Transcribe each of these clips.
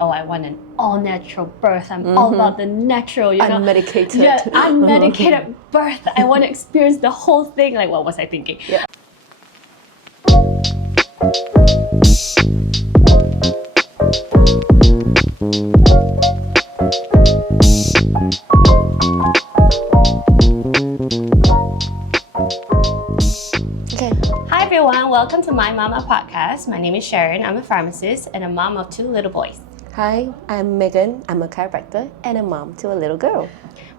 oh, I want an all-natural birth. I'm all about the natural, Unmedicated. Yeah, unmedicated birth. I want to experience the whole thing. Like, what was I thinking? Yeah. Okay. Hi everyone, welcome to My Mama podcast. My name is Sharon. I'm a pharmacist and a mom of 2 little boys. Hi, I'm Megan. I'm a chiropractor and a mom to a little girl.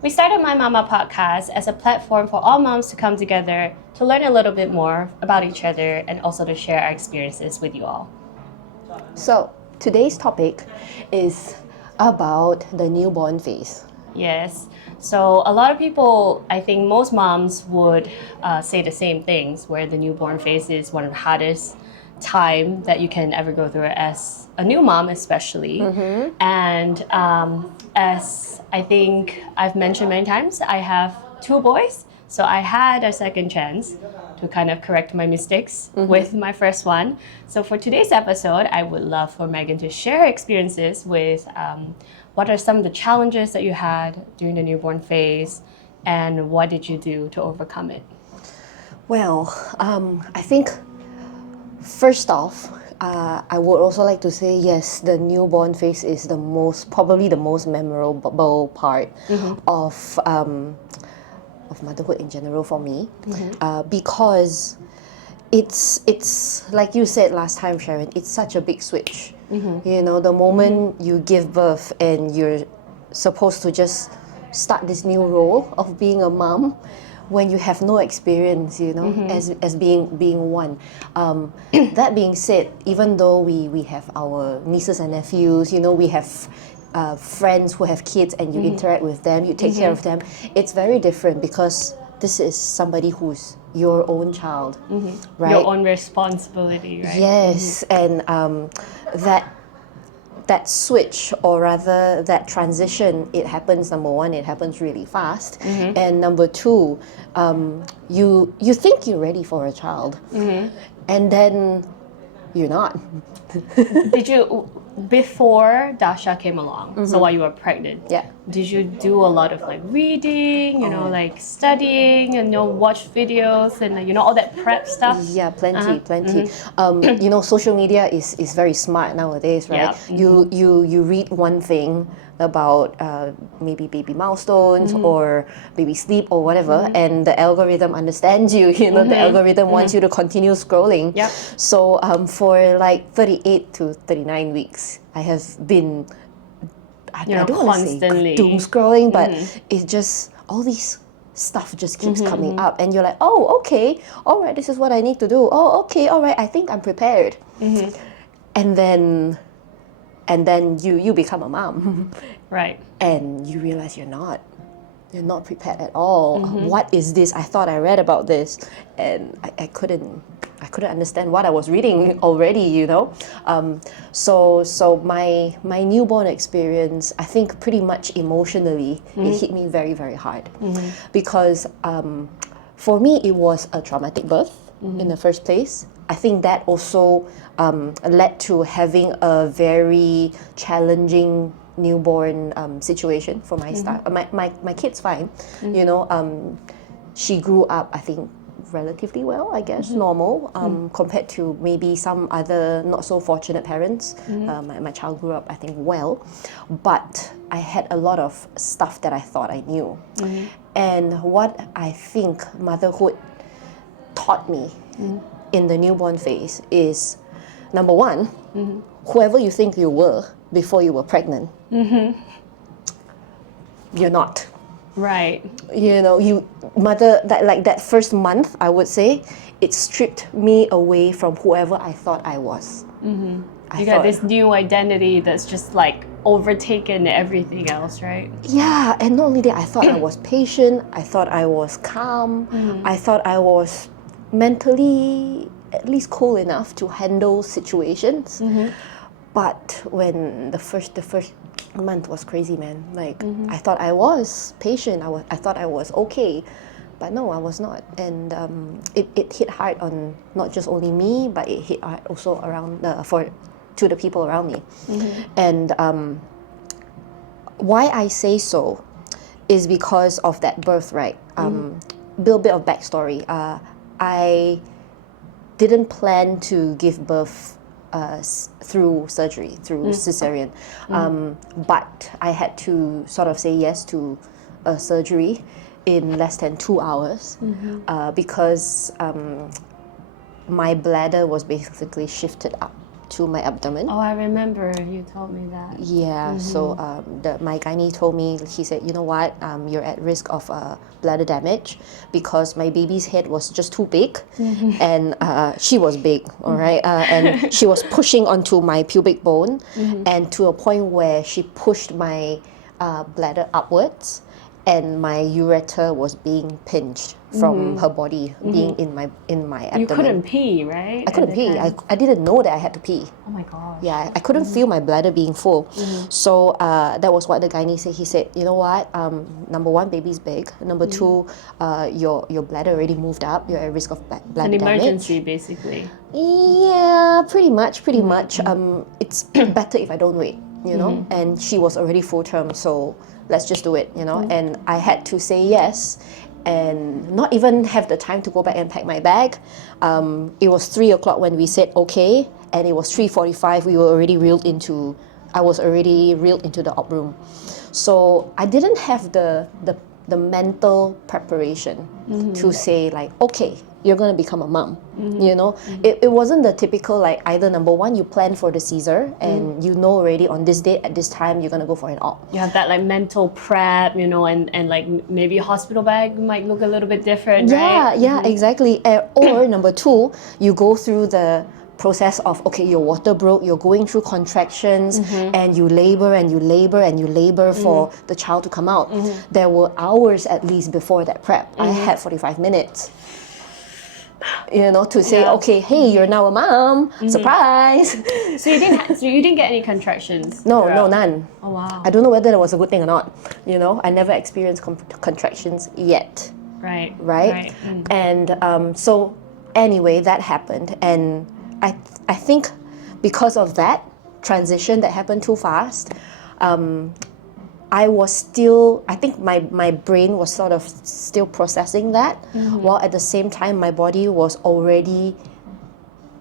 We started My Mama podcast as a platform for all moms to come together to learn a little bit more about each other and also to share our experiences with you all. So, today's topic is about the newborn phase. Yes. So a lot of people, I think most moms would say the same things, where the newborn phase is one of the hardest time that you can ever go through as a new mom, especially. And as I think I've mentioned many times, I have 2 boys. So I had a second chance to kind of correct my mistakes with my first one. So for today's episode, I would love for Megan to share her experiences with what are some of the challenges that you had during the newborn phase and what did you do to overcome it? Well, I think first off, I would also like to say yes, the newborn phase is probably the most memorable part of motherhood in general for me, because it's like you said last time, Sharon. It's such a big switch. You know, the moment you give birth and you're supposed to just start this new role of being a mom, when you have no experience, you know, as being one. That being said, even though we have our nieces and nephews, you know, we have friends who have kids and you interact with them, you take care of them, it's very different because this is somebody who's your own child, right? Your own responsibility, right? Yes, and that switch, or rather that transition, it happens, number one, it happens really fast, and number two, you think you're ready for a child, and then you're not. Did you, before Dasha came along, so while you were pregnant, Yeah. did you do a lot of like reading, you know, like studying, and watch videos and all that prep stuff? Yeah, plenty. You know, social media is very smart nowadays, right? Yeah. You read one thing about maybe baby milestones or baby sleep or whatever, and the algorithm understands you. You know, the algorithm wants you to continue scrolling. Yep. So for like 38 to 39 weeks, I have been, I don't want to say constantly doom scrolling, but it's just all these stuff just keeps coming up, and you're like, oh, okay, all right, this is what I need to do. Oh, okay, all right, I think I'm prepared. And then you become a mom, Right. and you realize you're not prepared at all. What is this? I thought I read about this, and I couldn't understand what I was reading already, you know. So my newborn experience, I think pretty much emotionally, it hit me very, very hard, because for me it was a traumatic birth in the first place. I think that also led to having a very challenging newborn situation for my start. My kid's fine, you know. She grew up, I think, relatively well, I guess, normal, compared to maybe some other not so fortunate parents. My child grew up, I think, well, but I had a lot of stuff that I thought I knew. And what I think motherhood taught me in the newborn phase is, number one, whoever you think you were before you were pregnant, you're not. Right. You know, that first month, I would say, it stripped me away from whoever I thought I was. You got this new identity that's just like overtaken everything else, right? Yeah, and not only that, I thought I was patient, I thought I was calm, I thought I was mentally at least cool enough to handle situations. But when the first month was crazy, man. Like, I thought I was patient, I thought I was okay, but no, I was not. And it hit hard on not just only me, but it hit hard also around for to the people around me. And why I say so is because of that birth, right? Little bit of backstory. I didn't plan to give birth through surgery, through cesarean, but I had to sort of say yes to a surgery in less than 2 hours because my bladder was basically shifted up to my abdomen. Oh, I remember you told me that. Yeah, so my gynae told me, he said, you know what, you're at risk of bladder damage because my baby's head was just too big and she was big, all right? And she was pushing onto my pubic bone and to a point where she pushed my bladder upwards and my ureter was being pinched from her body being in my abdomen. You couldn't pee, right? I couldn't pee. I didn't know that I had to pee. Oh my gosh. Yeah, I couldn't feel my bladder being full. So that was what the gynae said. He said, you know what, number one, baby's big. Number two, your bladder already moved up. You're at risk of bladder damage. An emergency, basically. Yeah, pretty much. It's better if I don't wait, you know? And she was already full term, so let's just do it, you know? And I had to say yes and not even have the time to go back and pack my bag. It was 3 o'clock when we said okay, and it was 3:45. I was already reeled into the op room. So I didn't have the mental preparation to say like, okay, you're going to become a mom. You know, it wasn't the typical like either number one, you plan for the Caesar and you know already on this date at this time you're going to go for an op. You have that like mental prep, you know, and like maybe a hospital bag might look a little bit different, right? Yeah, exactly. Or number two, you go through the process of, okay, your water broke, you're going through contractions and you labor and you labor and you labor for the child to come out. There were hours at least before that prep. I had 45 minutes. You know, to say, okay, hey, you're now a mom, surprise. So you didn't get any contractions? No, none. Oh wow. I don't know whether that was a good thing or not. You know, I never experienced contractions yet. Right. And so anyway, that happened, and I think because of that transition that happened too fast, I think my brain was sort of still processing that, while at the same time my body was already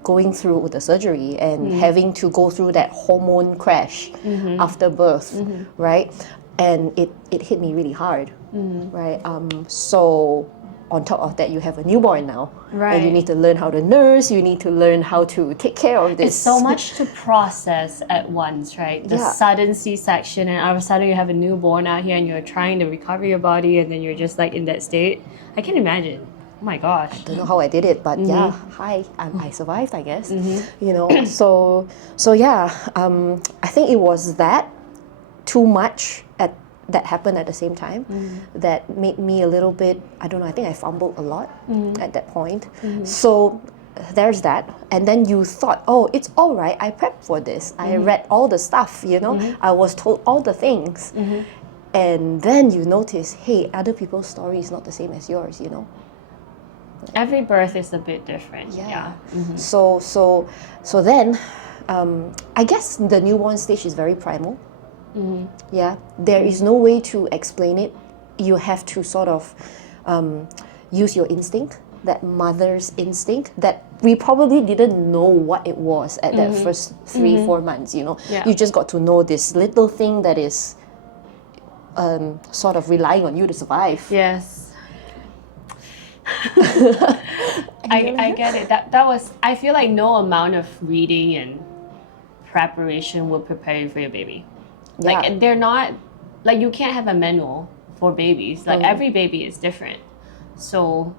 going through the surgery and having to go through that hormone crash after birth, right? And it hit me really hard, right? So on top of that, you have a newborn now, and you need to learn how to nurse, you need to learn how to take care of this. It's so much to process at once, right? The sudden C-section, and all of a sudden you have a newborn out here and you're trying to recover your body, and then you're just like in that state. I can imagine. Oh my gosh. I don't know how I did it, but I survived, I guess. You know, so yeah, I think it was that too much that happened at the same time that made me a little bit, I don't know, I think I fumbled a lot at that point. So there's that. And then you thought, oh, it's all right, I prepped for this. I read all the stuff, you know, I was told all the things. And then you notice, hey, other people's story is not the same as yours, you know. Every birth is a bit different. So then, I guess the newborn stage is very primal. Yeah, there is no way to explain it. You have to sort of use your instinct, that mother's instinct that we probably didn't know what it was at that first 3-4 months, you know. You just got to know this little thing that is sort of relying on you to survive. Yes. I get it. That was, I feel like no amount of reading and preparation will prepare you for your baby. Like they're not, like you can't have a manual for babies. Like every baby is different. So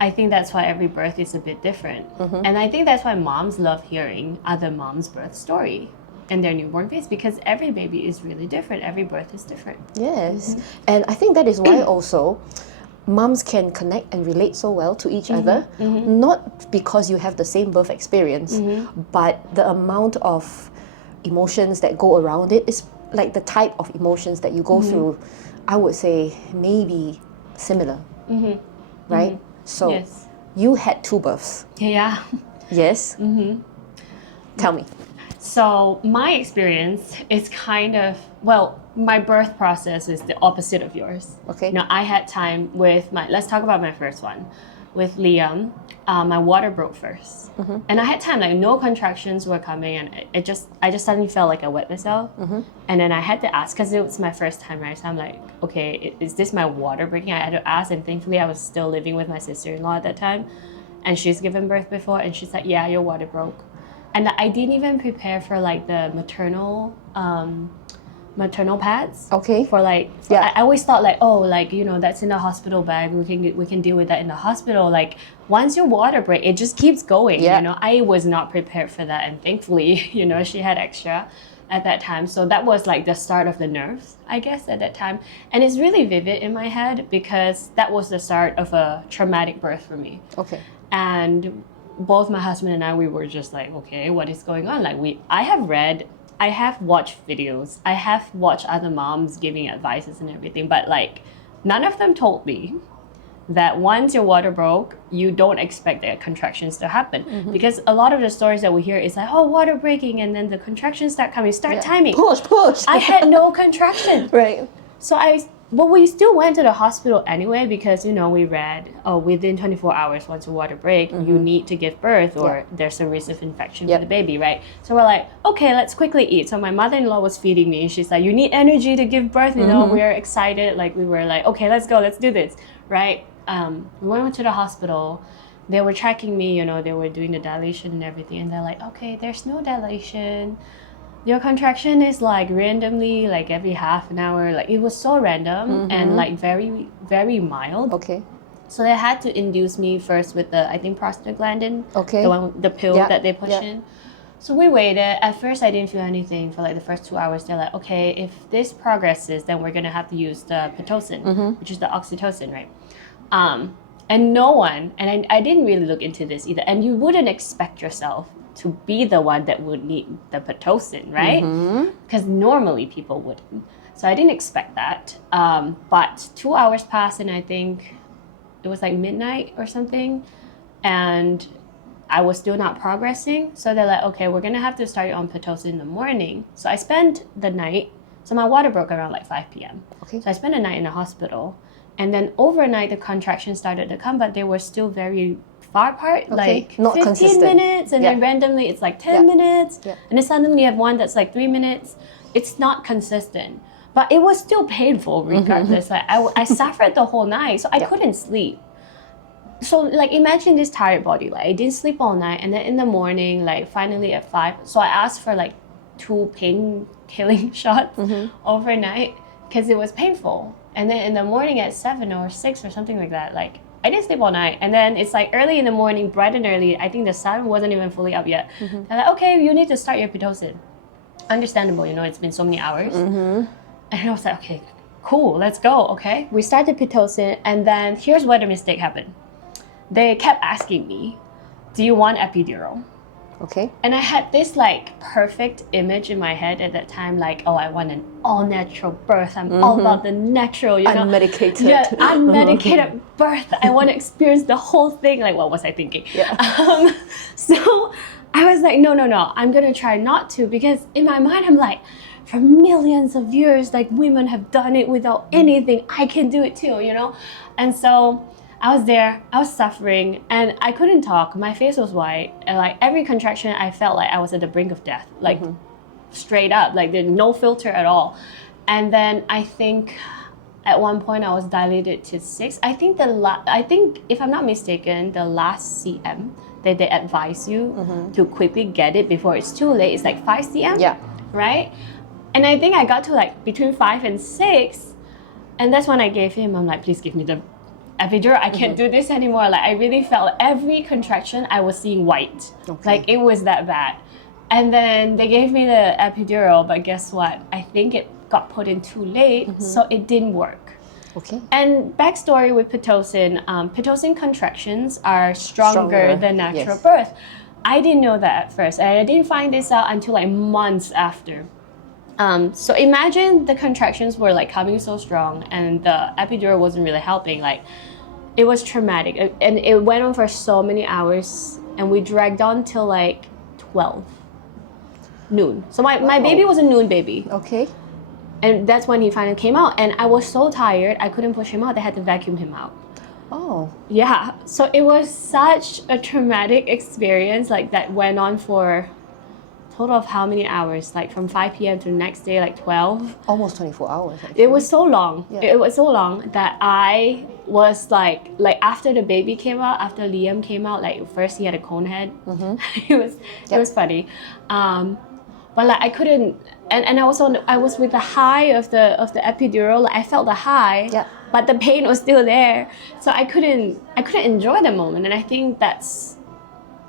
I think that's why every birth is a bit different. And I think that's why moms love hearing other moms' birth story in their newborn phase, because every baby is really different. Every birth is different. Yes. And I think that is why also moms can connect and relate so well to each other, not because you have the same birth experience, but the amount of emotions that go around it is like the type of emotions that you go through, I would say maybe similar, right? So you had 2 births. Yeah. Yes. Tell me. So my experience is kind of, well, my birth process is the opposite of yours. Okay. Now I had time with let's talk about my first one. With Liam, my water broke first. And I had time, like no contractions were coming, and I just suddenly felt like I wet myself. And then I had to ask, because it was my first time, right? So I'm like, okay, is this my water breaking? I had to ask, and thankfully I was still living with my sister-in-law at that time. And she's given birth before, and she's like, yeah, your water broke. And I didn't even prepare for like the maternal pads. Okay. For like, Yeah. I always thought like, oh, like, you know, that's in the hospital bag. We can deal with that in the hospital. Like once your water break, it just keeps going. Yeah. You know, I was not prepared for that, and thankfully, you know, she had extra at that time. So that was like the start of the nerves, I guess, at that time. And it's really vivid in my head because that was the start of a traumatic birth for me. Okay. And both my husband and I, we were just like, okay, what is going on? Like I have watched videos, I have watched other moms giving advices and everything, but like none of them told me that once your water broke, you don't expect the contractions to happen. Because a lot of the stories that we hear is like, oh, water breaking, and then the contractions start coming, timing. Push. I had no contraction. Right. So but we still went to the hospital anyway because, you know, we read, oh, within 24 hours, once your water break, you need to give birth or there's a risk of infection for the baby, right? So we're like, okay, let's quickly eat. So my mother-in-law was feeding me. She's like, you need energy to give birth, you know, we're excited. Like we were like, okay, let's go, let's do this, right? We went to the hospital. They were tracking me, you know, they were doing the dilation and everything. And they're like, okay, there's no dilation. Your contraction is like randomly, like every half an hour. Like it was so random and like very, very mild. Okay. So they had to induce me first with the, I think, prostaglandin. Okay. The pill that they push in. So we waited. At first, I didn't feel anything for like the first 2 hours. They're like, okay, if this progresses, then we're gonna have to use the Pitocin, which is the oxytocin, right? And no one, and I didn't really look into this either. And you wouldn't expect yourself to be the one that would need the Pitocin, right? Because normally people wouldn't. So I didn't expect that. But 2 hours passed, and I think it was like midnight or something, and I was still not progressing. So they're like, okay, we're gonna have to start you on Pitocin in the morning. So I spent the night. So my water broke around like 5 p.m. Okay. So I spent a night in the hospital, and then overnight the contractions started to come, but they were still very far apart, like not 15 consistent. minutes, and then randomly it's like 10 minutes, and then suddenly you have one that's like 3 minutes. It's not consistent, but it was still painful regardless. Like I suffered the whole night, so I couldn't sleep. So like imagine this tired body, like I didn't sleep all night, and then in the morning, like finally at 5, so I asked for like 2 pain killing shots overnight because it was painful. And then in the morning at 7 or 6 or something like that, like I didn't sleep all night. And then it's like early in the morning, bright and early. I think the sun wasn't even fully up yet. They're like, okay, you need to start your Pitocin. Understandable, you know, it's been so many hours. And I was like, okay, cool, let's go, okay? We started Pitocin, and then here's where the mistake happened. They kept asking me, do you want epidural? Okay. And I had this like perfect image in my head at that time, like, oh, I want an all-natural birth. I'm all about the natural, you know. Unmedicated. Yeah, unmedicated birth. I want to experience the whole thing. Like, what was I thinking? Yeah. So I was like, no, I'm going to try not to, because in my mind, I'm like, for millions of years, like women have done it without anything. I can do it too, you know? And so I was there, I was suffering, and I couldn't talk. My face was white, and like every contraction, I felt like I was at the brink of death, like straight up, like there's no filter at all. And then I think at one point I was dilated to 6. I think I think if I'm not mistaken, the last cm that they advise you to quickly get it before it's too late is like 5 cm. Yeah. Right? And I think I got to like between 5 and 6, and that's when I gave him. I'm like, please give me the epidural. I can't do this anymore. Like I really felt every contraction I was seeing white. Like it was that bad. And then they gave me the epidural, but guess what? I think it got put in too late, so it didn't work. Okay. And backstory with Pitocin, Pitocin contractions are stronger than natural yes. birth. I didn't know that at first, and I didn't find this out until like months after. So imagine the contractions were like coming so strong, and the epidural wasn't really helping. Like it was traumatic, and it went on for so many hours, and we dragged on till like 12. noon. So my baby was a noon baby. Okay. And that's when he finally came out. And I was so tired, I couldn't push him out. They had to vacuum him out. Oh. Yeah. So it was such a traumatic experience, like that went on for total of how many hours? Like from 5 p.m. to the next day, like 12. Almost 24 hours, actually. It was so long. Yeah. It was so long that I was like after the baby came out, after Liam came out, like first he had a cone head. It was funny. But like I couldn't, and I was with the high of the epidural. Like I felt the high, but the pain was still there. So I couldn't enjoy the moment. And I think that's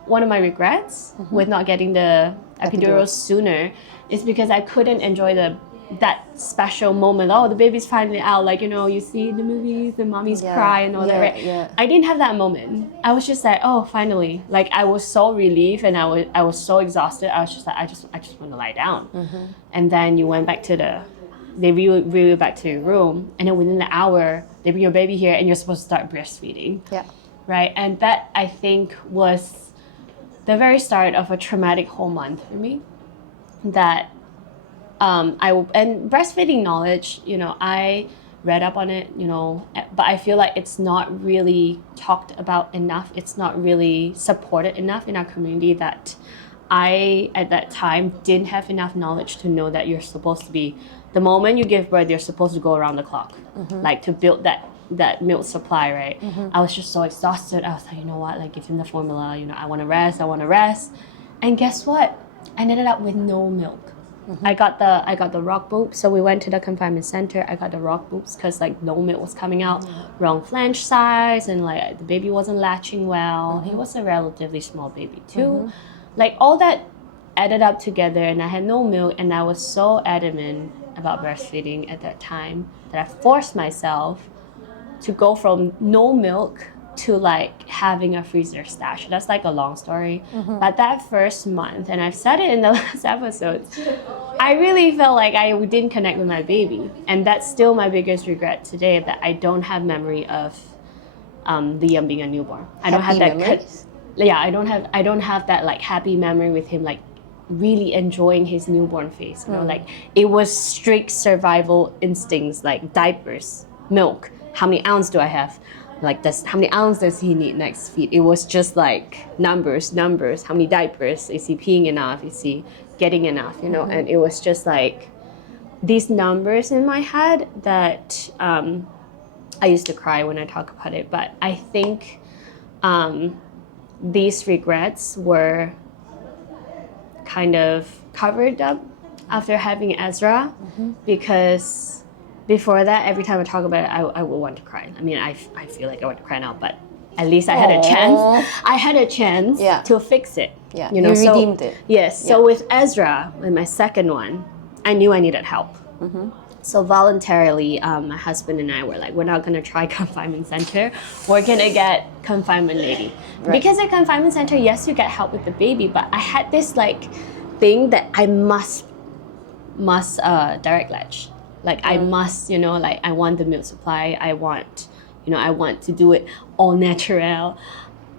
one of my regrets with not getting the epidural sooner, is because I couldn't enjoy that special moment. Oh, the baby's finally out. Like, you know, you see in the movies, the mommies cry and all that, right? Yeah. I didn't have that moment. I was just like, oh, finally. Like, I was so relieved and I was so exhausted. I was just like, I just want to lie down. And then you went back to they wheel you back to your room, and then within the hour, they bring your baby here and you're supposed to start breastfeeding. Yeah. Right? And that, I think, was the very start of a traumatic whole month for me. That and breastfeeding knowledge, you know, I read up on it, you know, but I feel like it's not really talked about enough. It's not really supported enough in our community, that I, at that time, didn't have enough knowledge to know that you're supposed to be, the moment you give birth, you're supposed to go around the clock, like to build that milk supply, right? I was just so exhausted. I was like, you know what, like give him the formula, you know, I want to rest. And guess what? I ended up with no milk. I got the rock boobs. So we went to the confinement center. I got the rock boobs because like no milk was coming out, wrong flange size, and like the baby wasn't latching well. He was a relatively small baby too. Like all that added up together, and I had no milk, and I was so adamant about breastfeeding at that time that I forced myself to go from no milk to like having a freezer stash. That's like a long story. But that first month, and I've said it in the last episodes, I really felt like I didn't connect with my baby. And that's still my biggest regret today, that I don't have memory of Liam being a newborn. I don't have that. I don't have that like happy memory with him, like really enjoying his newborn phase. You know, like it was strict survival instincts, like diapers, milk. How many ounces do I have? Like how many ounces does he need next feed? It was just like numbers. How many diapers? Is he peeing enough? Is he getting enough? You know, and it was just like these numbers in my head that I used to cry when I talk about it. But I think these regrets were kind of covered up after having Ezra, because before that, every time I talk about it, I would want to cry. I mean, I feel like I want to cry now, but at least I had a chance. I had a chance to fix it. Yeah, you know, you redeemed it. Yes. So with Ezra, with my second one, I knew I needed help. So voluntarily, my husband and I were like, we're not going to try confinement center. We're going to get confinement lady. Because at confinement center, yes, you get help with the baby, but I had this like thing that I must direct latch. Like I must, you know, like I want the milk supply. I want to do it all natural.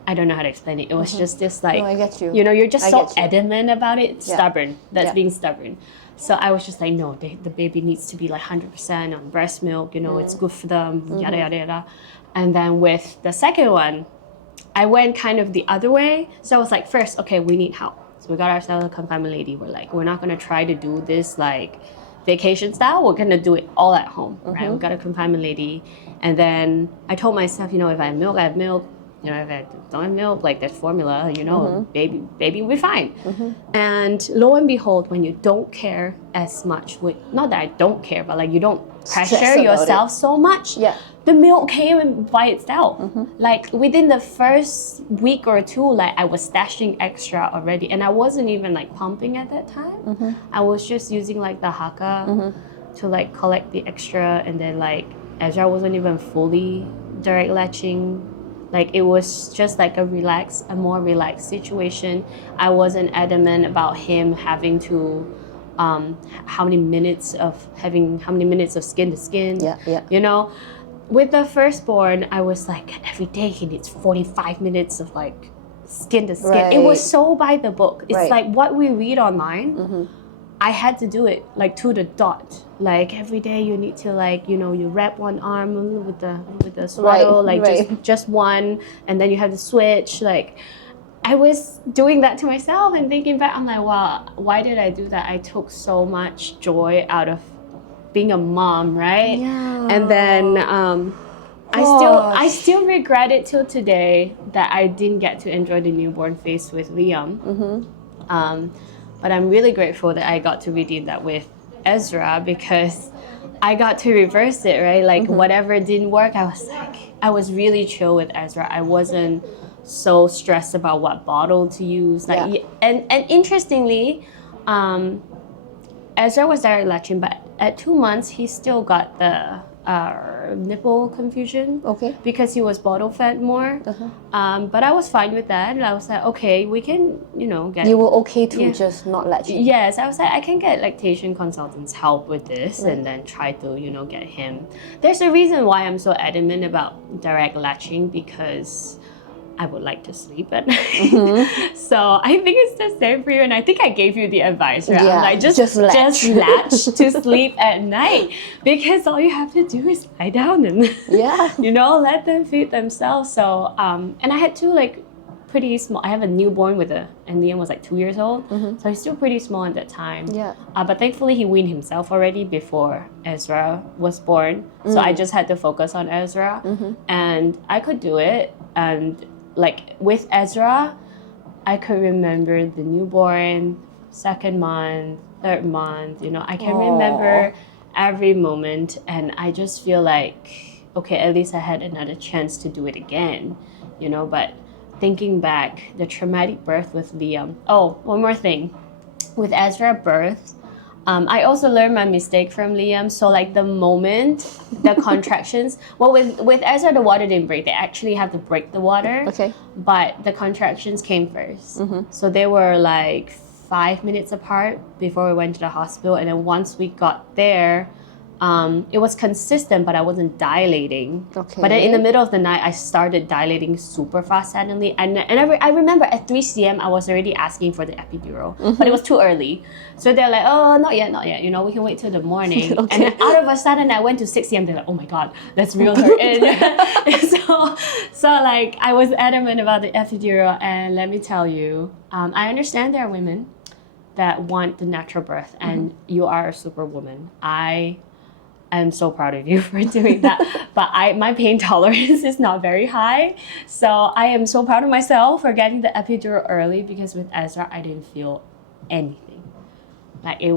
I don't know how to explain it. It was just this like, no, I get you. You know, you're just so adamant about it. Stubborn. That's being stubborn. So I was just like, no, the baby needs to be like 100% on breast milk. You know, it's good for them. Yada yada yada. And then with the second one, I went kind of the other way. So I was like, first, okay, we need help. So we got ourselves a confinement lady. We're like, we're not gonna try to do this like vacation style. We're gonna do it all at home, right? We got a confinement lady, and then I told myself, you know, if I have milk, I have milk. You know, if I don't have milk, like there's formula. You know, baby will be fine. And lo and behold, when you don't care as much, not that I don't care, but like you don't pressure yourself so much. The milk came by itself. Like within the first week or two, like I was stashing extra already, and I wasn't even like pumping at that time. I was just using like the haka to like collect the extra, and then like Ezra wasn't even fully direct latching. Like it was just like a more relaxed situation. I wasn't adamant about him having to how many minutes of skin to skin. You know, with the firstborn, I was like every day he needs 45 minutes of like skin to skin. Right. It was so by the book. It's Right. like what we read online. I had to do it like to the dot. Like every day you need to like, you wrap one arm with the swaddle, like right. just one, and then you have to switch. Like I was doing that to myself and thinking back, I'm like, wow, why did I do that? I took so much joy out of being a mom, right? Yeah. And then I still regret it till today that I didn't get to enjoy the newborn phase with Liam. But I'm really grateful that I got to redeem that with Ezra, because I got to reverse it, right? Like whatever didn't work, I was really chill with Ezra. I wasn't so stressed about what bottle to use. Like, and interestingly, Ezra was direct latching, but at 2 months he still got the nipple confusion. Okay. Because he was bottle fed more. But I was fine with that. I was like, okay, we can, get. You were okay to just not latching. Yes, I was like, I can get lactation consultants help with this, and then try to, get him. There's a reason why I'm so adamant about direct latching, because I would like to sleep at night. So I think it's the same for you, and I think I gave you the advice, right? Yeah, I'm like, just latch to sleep at night, because all you have to do is lie down and let them feed themselves. So and I had two like pretty small. I have a newborn and Liam was like 2 years old, so he's still pretty small at that time. But thankfully he weaned himself already before Ezra was born, so I just had to focus on Ezra, and I could do it. And like with Ezra, I could remember the newborn, second month, third month, I can remember every moment, and I just feel like, okay, at least I had another chance to do it again, but thinking back, the traumatic birth with Liam. Oh, one more thing. With Ezra birth, I also learned my mistake from Liam. So like the moment, the contractions, well with Ezra, the water didn't break. They actually had to break the water. Okay. But the contractions came first. So they were like 5 minutes apart before we went to the hospital. And then once we got there, it was consistent, but I wasn't dilating. Okay. But then in the middle of the night, I started dilating super fast suddenly. And I remember at 3 c.m., I was already asking for the epidural, but it was too early. So they're like, oh, not yet. We can wait till the morning. And then out of a sudden, I went to 6 c.m. They're like, oh my God, let's reel her in. so like, I was adamant about the epidural. And let me tell you, I understand there are women that want the natural birth, and you are a superwoman. I'm so proud of you for doing that. But my pain tolerance is not very high. So I am so proud of myself for getting the epidural early, because with Ezra, I didn't feel anything. Like I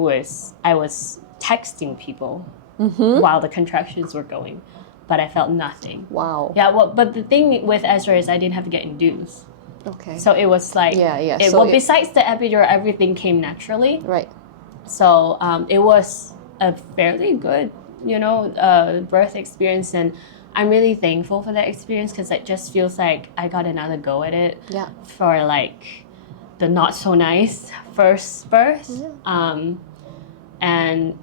was texting people while the contractions were going, but I felt nothing. Wow. Yeah, but the thing with Ezra is I didn't have to get induced. Okay. So it was like, besides the epidural, everything came naturally. Right. So it was a fairly good birth experience, and I'm really thankful for that experience, because it just feels like I got another go at it for like the not so nice first birth. And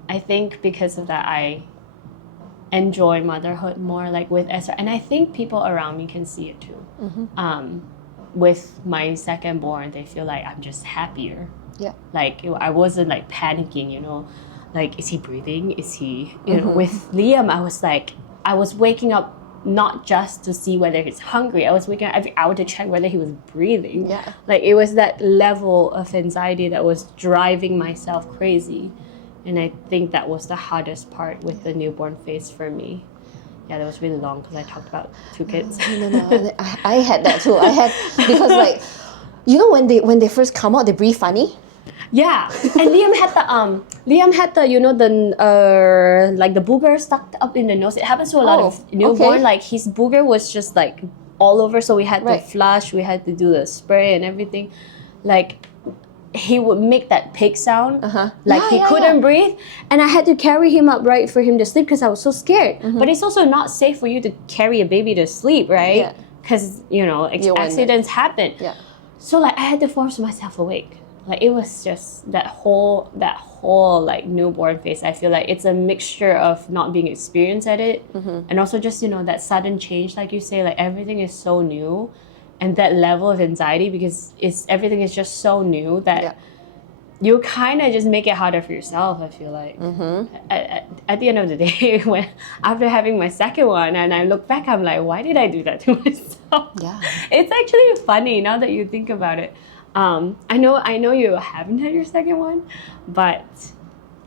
I think because of that, I enjoy motherhood more, like with Esther, and I think people around me can see it too. With my second born, they feel like I'm just happier. Like I wasn't like panicking, like, is he breathing? Is he, with Liam, I was waking up not just to see whether he's hungry. I was waking up every hour to check whether he was breathing. Like, it was that level of anxiety that was driving myself crazy. And I think that was the hardest part with the newborn phase for me. Yeah, that was really long because I talked about 2 kids. No. I had that too. Because like, when they first come out, they breathe funny. Yeah, and Liam had the like the booger stuck up in the nose. It happens to a lot of newborn. Okay. Like his booger was just like all over, so we had to flush. We had to do the spray and everything. Like he would make that pig sound, like he couldn't breathe, and I had to carry him up right for him to sleep because I was so scared. But it's also not safe for you to carry a baby to sleep, right? Because accidents happen. So like I had to force myself awake. Like it was just that whole like newborn phase. I feel like it's a mixture of not being experienced at it, and also just that sudden change, like you say, like everything is so new, and that level of anxiety, because everything is just so new that you kind of just make it harder for yourself, I feel like. At the end of the day, when after having my second one and I look back, I'm like, why did I do that to myself? Yeah. It's actually funny now that you think about it. I know you haven't had your second one, but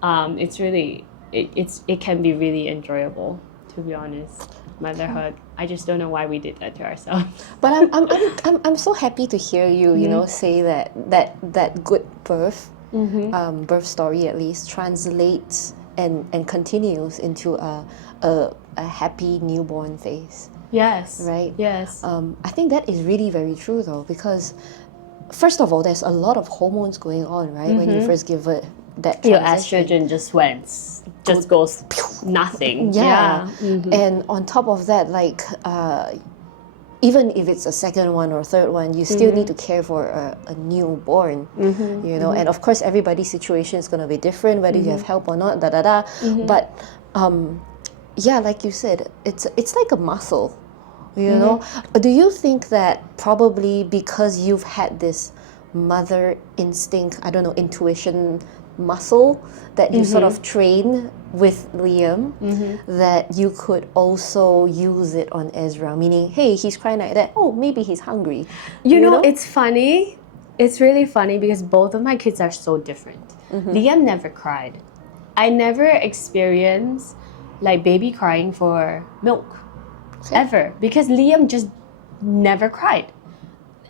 it's really it can be really enjoyable, to be honest. Motherhood. I just don't know why we did that to ourselves. But I'm so happy to hear you, you know, say that good birth, birth story at least translates and continues into a happy newborn phase. Yes. Right? Yes. I think that is really very true though, because first of all, there's a lot of hormones going on, right? When you first give birth, that Your transition. estrogen just goes nothing. Yeah. And on top of that, like even if it's a second one or third one, you still need to care for a newborn, you know. And of course, everybody's situation is going to be different, whether you have help or not. But yeah, like you said, it's like a muscle, you know. Do you think that probably because you've had this mother instinct, I don't know, intuition muscle that you sort of train with Liam, that you could also use it on Ezra, meaning, hey, he's crying like that, oh, maybe he's hungry. You know, it's funny. It's really funny because both of my kids are so different. Liam never cried. I never experienced like baby crying for milk ever, because Liam just never cried.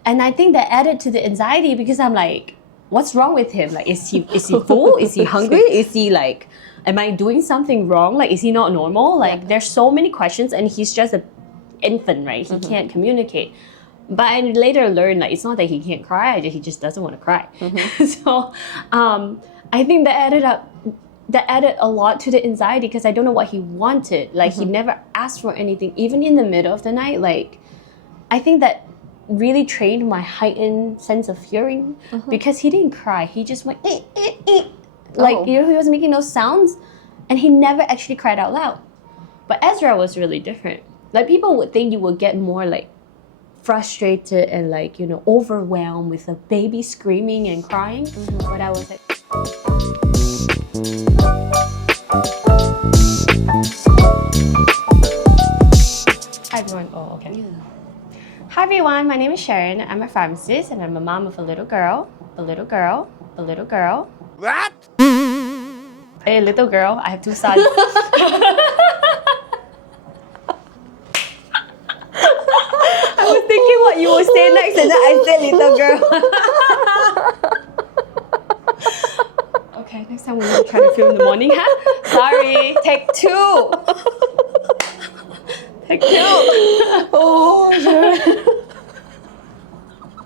And I think that added to the anxiety, because I'm like, what's wrong with him? Like, is he full? Is he hungry? Is he like, am I doing something wrong? Like, is he not normal? Like, there's so many questions, and he's just an infant, right? He can't communicate. But I later learned, like, it's not that he can't cry, he just doesn't want to cry. So I think that added a lot to the anxiety, because I don't know what he wanted. Like, he never asked for anything, even in the middle of the night. Like, I think that really trained my heightened sense of hearing, because he didn't cry. He just went, eh, eh, eh. Like, you know, he was making those sounds, and he never actually cried out loud. But Ezra was really different. Like, people would think you would get more like frustrated and like, you know, overwhelmed with a baby screaming and crying. But I was like, hi everyone. Oh, okay. Hi everyone, my name is Sharon. I'm a pharmacist and I'm a mom of a little girl. What? A little girl. I have 2 sons. I was thinking what you would say next, and then I said little girl. Okay, next time we're gonna try to film in the morning, huh? Sorry, take 2. Take 2. Oh, sure.